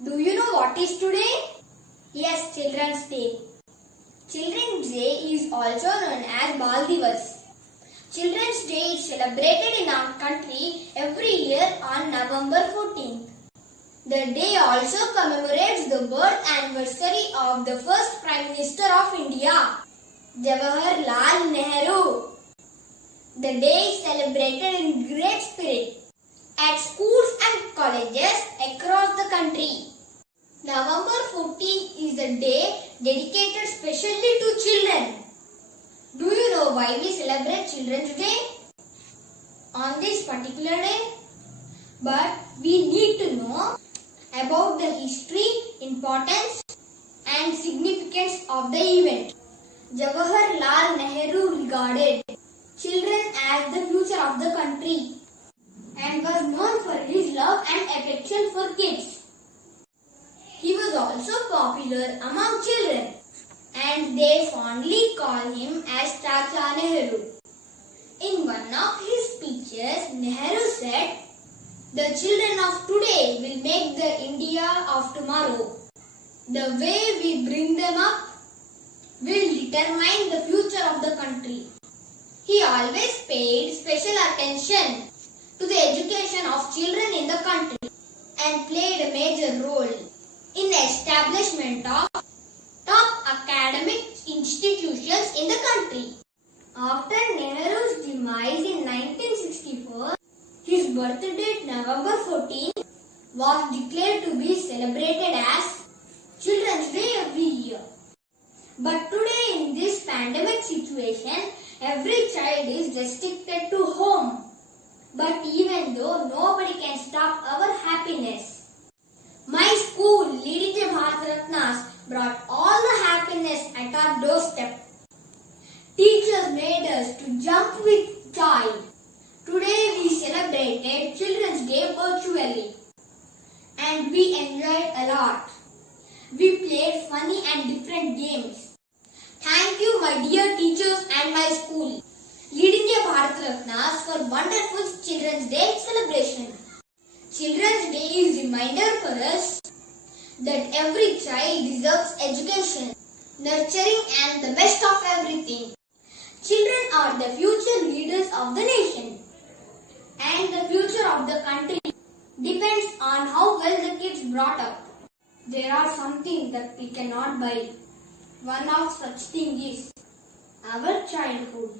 Do you know what is today? Yes, Children's Day. Children's Day is also known as Bal Divas. Children's Day is celebrated in our country every year on November 14th. The day also commemorates the birth anniversary of the first Prime Minister of India, Jawaharlal Nehru. The day is celebrated in great spirit at schools and colleges across the country. November 14th is the day dedicated specially to children. Do you know why we celebrate Children's Day on this particular day? But we need to know about the history, importance and significance of the event. Jawaharlal Nehru regarded children as the future of the country and was known for his love and affection for kids. He was also popular among children and they fondly call him as Chacha Nehru. In one of his speeches, Nehru said, "The children of today will make the India of tomorrow. The way we bring them up will determine the future of the country." He always paid special attention to the education of children in the country and played a major role in the establishment of top academic institutions in the country. After Nehru's demise in 1964, his birth date November 14 was declared to be celebrated as Children's Day every year. But today in this pandemic situation, every child is restricted to home. But even though nobody can stop our happiness, my school, LIBR Ratnas, brought all the happiness at our doorstep. Teachers made us to jump with joy. Today we celebrated Children's Day virtually and we enjoyed a lot. We played funny and different games. Thank you my dear teachers and my school, LIBR Ratnas, for wonderful Children's Day celebration. Children's Day is a reminder for us that every child deserves education, nurturing and the best of everything. Children are the future leaders of the nation and the future of the country depends on how well the kids brought up. There are something that we cannot buy. One of such thing is our childhood.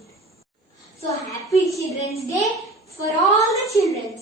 So happy Children's Day for all the children.